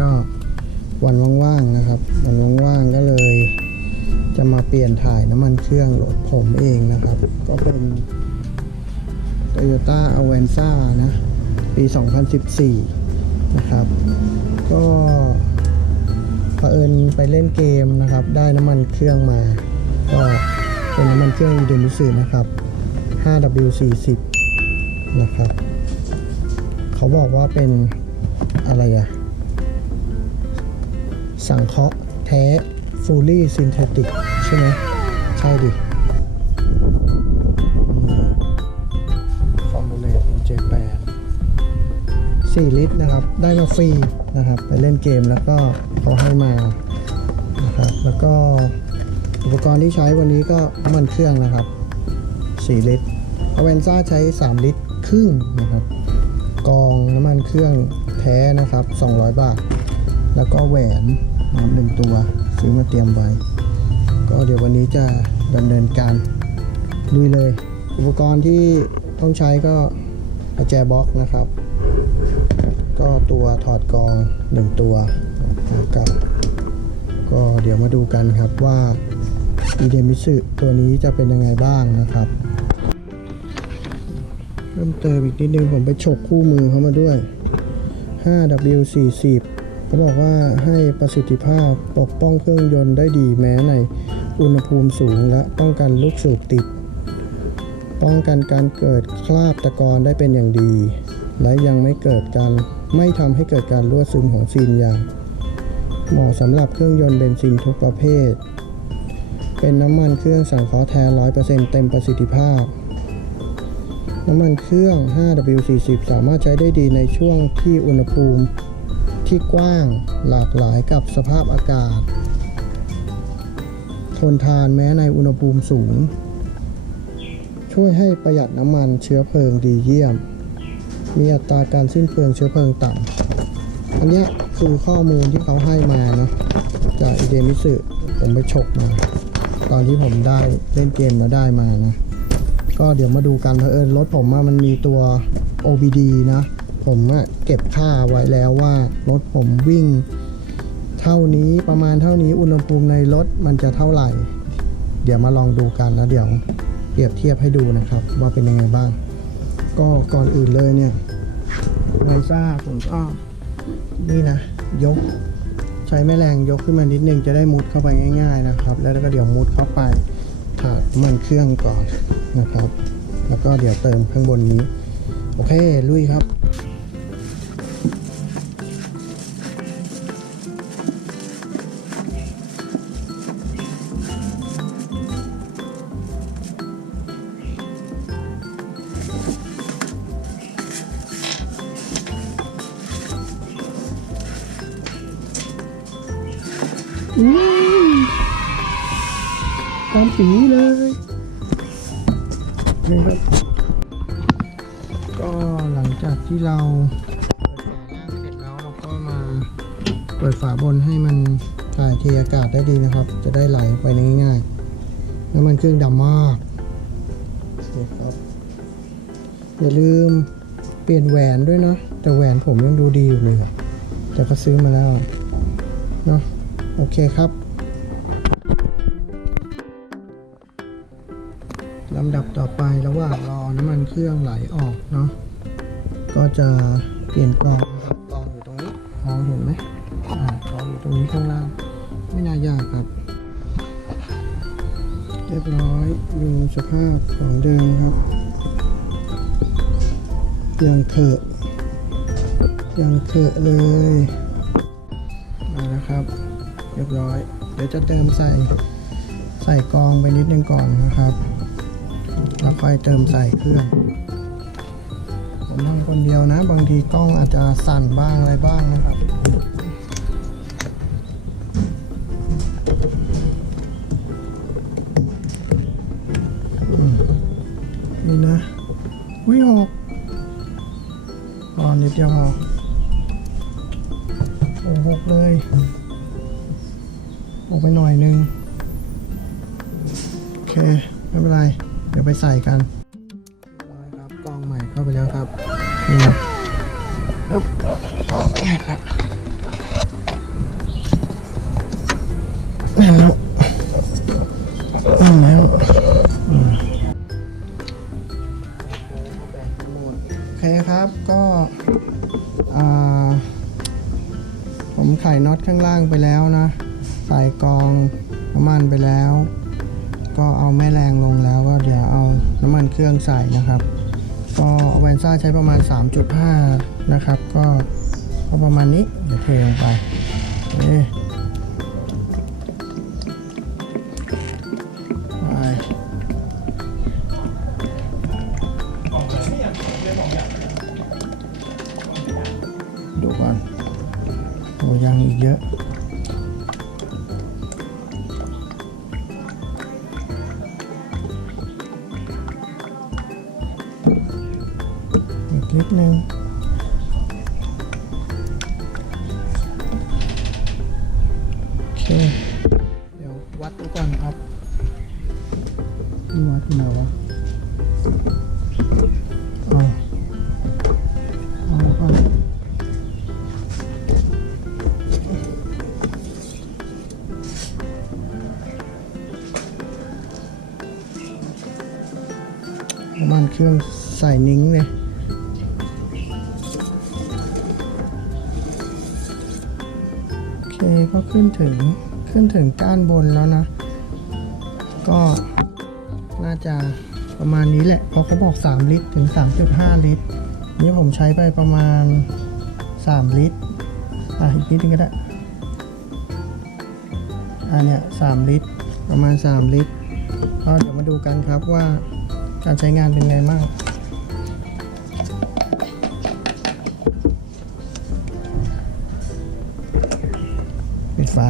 ก็วันว่างๆนะครับ วันว่างๆก็เลย จะมาเปลี่ยนถ่ายน้ำมันเครื่องรถผมเองนะครับ ก็เป็น Toyota Avanza นะ ปี 2014 นะครับ ก็เผอิญไปเล่นเกมนะครับ ได้น้ำมันเครื่องมา ก็เป็นน้ำมันเครื่อง i d e m i t s u นะครับ 5W40 นะครับ เขาบอกว่าเป็นอะไรอะ สังเคราะห์แท้ fully synthetic ใช่ไหมใช่ดิฟอร์มูลเลตเจแปน4ลิตรนะครับ ได้มาฟรีนะครับ ไปเล่นเกมแล้วก็เขาให้มานะครับแล้วก็อุปกรณ์ที่ใช้วันนี้ก็น้ำมันเครื่องนะครับ 4 ลิตรอเวนซ่าใช้ 3 ลิตรครึ่งนะครับ กองน้ำมันเครื่องแท้นะครับ 200 บาท แล้วก็แหวน นะครับหนึ่งตัวซื้อมาเตรียมไว้ ก็เดี๋ยววันนี้จะดำเนินการลุยเลย อุปกรณ์ที่ต้องใช้ก็ประแจบล็อกนะครับ ก็ตัวถอดกองหนึ่งตัวนะครับ ก็เดี๋ยวมาดูกันครับว่าอีเดมิสึตัวนี้จะเป็นยังไงบ้างนะครับเพิ่มเติมอีกนิดนึงผมไปฉกคู่มือเข้ามาด้วย 5W40 เขาบอกว่าให้ประสิทธิภาพปกป้องเครื่องยนต์ได้ดีแม้ในอุณหภูมิสูง และป้องกันลูกสูบติด ป้องกันการเกิดคราบตะกอนได้เป็นอย่างดี และยังไม่เกิดการไม่ทำให้เกิดการรั่วซึมของซีนยางเหมาะสำหรับเครื่องยนต์เบนซินทุกประเภท เป็นน้ำมันเครื่องสังเคราะห์แท้ 100%เต็มประสิทธิภาพ น้ำมันเครื่อง 5W40 สามารถใช้ได้ดีในช่วงที่อุณหภูมิ ที่กว้างหลากหลายกับสภาพอากาศ ทนทานแม้ในอุณหภูมิสูง ช่วยให้ประหยัดน้ำมันเชื้อเพลิงดีเยี่ยม มีอัตราการสิ้นเปลืองเชื้อเพลิงต่ำอันนี้คือข้อมูลที่เขาให้มาเนาะจากอีเดมิสึผมไปฉกมาตอนที่ผมได้เล่นเกมแล้วได้มานะ ก็เดี๋ยวมาดูกันเพอเอิญรถผมอะมันมีตัว OBD นะ ผมอะเก็บค่าไว้แล้วว่ารถผมวิ่ง เท่านี้ประมาณเท่านี้อุณหภูมิในรถมันจะเท่าไหร่ เดี๋ยวมาลองดูกันแล้วเดี๋ยวเปรียบเทียบให้ดูนะครับ ว่าเป็นยังไงบ้าง ก็ก่อนอื่นเลยเนี่ยไวซ่าผมก็นี่นะ ยก ใช้แม่แรงยกขึ้นมานิดนึงจะได้มุดเข้าไปง่าย ๆนะครับ แล้วก็เดี๋ยวมุดเข้าไปถาดมันเครื่องก่อนนะครับ แล้วก็เดี๋ยวเติมข้างบนนี้ โอเค ลุยครับ ตามปีเลยนี่ครับ ก็หลังจากที่เราเปิดฝาล่างเสร็จแล้วเราก็มาเปิดฝาบนให้มันถ่ายเทอากาศได้ดีนะครับ จะได้ไหลไปง่ายๆน้ำมันเครื่องดำมากนี่ครับอย่าลืมเปลี่ยนแหวนด้วยเนาะแต่แหวนผมยังดูดีอยู่เลยอะแต่ก็ซื้อมาแล้วเนาะ โอเคครับลำดับต่อไประหว่างรอน้ำมันเครื่องไหลออกเนาะก็จะเปลี่ยนกรองนะครับกรองอยู่ตรงนี้มองเห็นไหมอ่ากรองอยู่ตรงนี้ข้างล่าง ไม่น่ายากครับ เรียบร้อยอยู่สภาพของเดิมครับยังเถอะยังเถอะเลย รียบร้อย เดี๋ยวจะเติมใส่ใส่กองไปนิดนึงก่อนนะครับ แล้วค่อยเติมใส่เครื่อง ผมทำคนเดียวนะ บางทีกล้องอาจจะสั่นบ้างอะไรบ้างนะครับนี่นะวิหกพอนิดเดียวพอโอ้หกเลย ออกไปหน่อยนึง โอเค ไม่เป็นไร เดี๋ยวไปใส่กันครับกล้องใหม่เข้าไปแล้วครับ นี่ครับนั่แล้วนั่แล้วโอเคครับก็ผมไขน็อตข้างล่างไปแล้วนะ ใส่กองน้ำมันไปแล้ว ก็เอาแม่แรงลงแล้วก็เดี๋ยวเอาน้ำมันเครื่องใส่นะครับ ก็แวนซ่าใช้ประมาณ 3.5 นะครับ ก็ก็ประมาณนี้เดี๋ยวเทลงไปดูก่อนโอ้ยังอีกเยอะ อีกนิดนึงโอเค เดี๋ยววัดดูก่อนครับนี่วัดที่ไหนวะอเอาก่อนมันเครื่องใส่นิ้งเลย ก็ขึ้นถึงขึ้นถึงก้านบนแล้วนะ ก็น่าจะประมาณนี้แหละ เพราะเขาบอก 3 ลิตรถึง 3.5 ลิตร นี่ผมใช้ไปประมาณ 3 ลิตร อะอีกนิดนึงก็ได้อันเนี้ย3ลิตร ประมาณ 3 ลิตรก็เดี๋ยวมาดูกันครับว่าการใช้งานเป็นไงบ้าง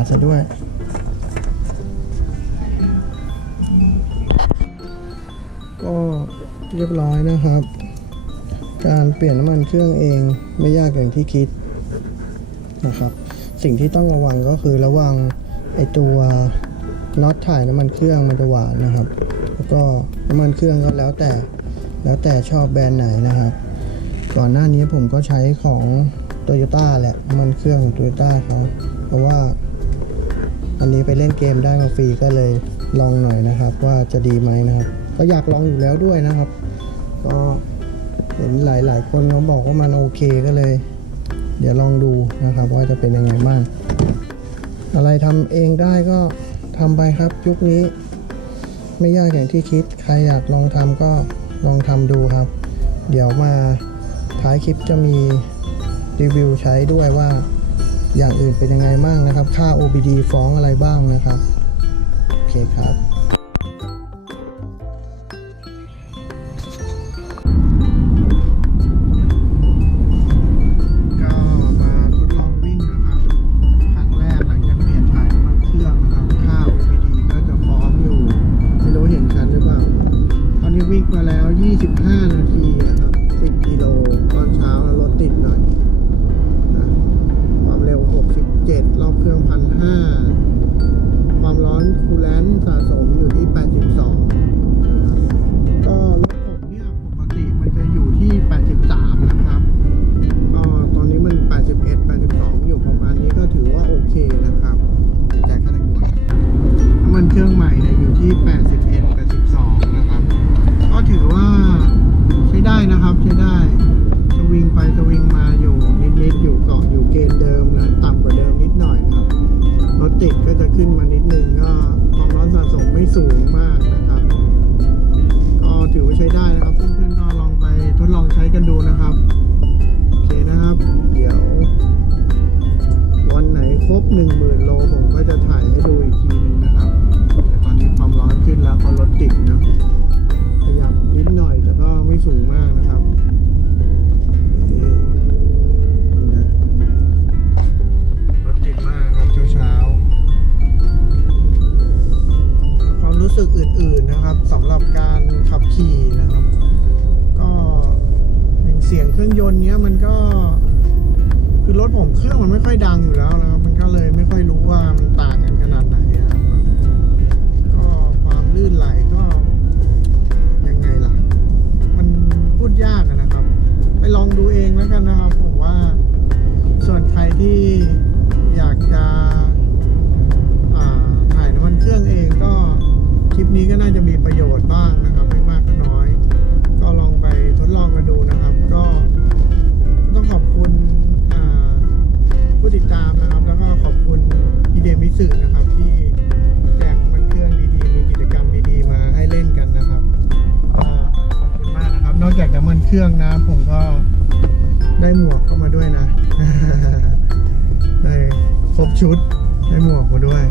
ดซะด้วย ก็เรียบร้อยนะครับ การเปลี่ยนน้ำมันเครื่องเองไม่ยากอย่างที่คิดนะครับ สิ่งที่ต้องระวังก็คือระวังไอตัวน็อตถ่ายน้ำมันเครื่องมันจะหวานนะครับ แล้วก็น้ำมันเครื่องก็แล้วแต่แล้วแต่ชอบแบรนด์ไหนนะครับ ก่อนหน้านี้ผมก็ใช้ของโตโยต้าแหละน้ำมันเครื่องของโตโยต้าเขาเพราะว่า อันนี้ไปเล่นเกมได้มาฟรีก็เลยลองหน่อยนะครับ ว่าจะดีไหมนะครับ ก็อยากลองอยู่แล้วด้วยนะครับ ก็เห็นหลาย ๆ คนเขาบอกว่ามันโอเคก็เลย เดี๋ยวลองดูนะครับ ว่าจะเป็นยังไงบ้าง อะไรทำเองได้ก็ทำไปครับยุคนี้ ไม่ยากอย่างที่คิด ใครอยากลองทำก็ลองทำดูครับ เดี๋ยวมาท้ายคลิปจะมีรีวิวใช้ด้วยว่า อย่างอื่นเป็นยังไงบ้างนะครับ ค่า OBD ฟ้องอะไรบ้างนะครับ โอเคครับ 1 0,000โลผมก็จะถ่ายให้ดูอีกทีหนึงนะครับ แต่ตอนนี้ความร้อนขึ้นแล้วเพราะรถติดนะขยับนิดหน่อยแต่ก็ไม่สูงมากนะครับรถติดมากครับเช้าๆความรู้สึกอื่นๆนะครับสำหรับการขับขี่นะครับ ก็เสียงเครื่องยนต์เนี้ยมันก็คือรถผมเครื่องมันไม่ค่อยดังอยู่แล้วนะครับ เลยไม่ค่อยรู้ว่ามันต่างกันขนาดไหนครับก็ความลื่นไหลก็ยังไงล่ะ มันพูดยากนะครับ ไปลองดูเองแล้วกันนะครับ ผมว่าส่วนใครที่อยากจะถ่ายน้ำมันเครื่องเองก็คลิปนี้ก็น่าจะมีประโยชน์บ้างนะครับ ไม่มากก็น้อย ก็ลองไปทดลองกันดูนะครับ ก็ต้องขอบคุณผู้ติดตาม เครื่องนะ ผมก็ได้หมวกเข้ามาด้วยนะ ได้ครบชุดได้หมวกมาด้วย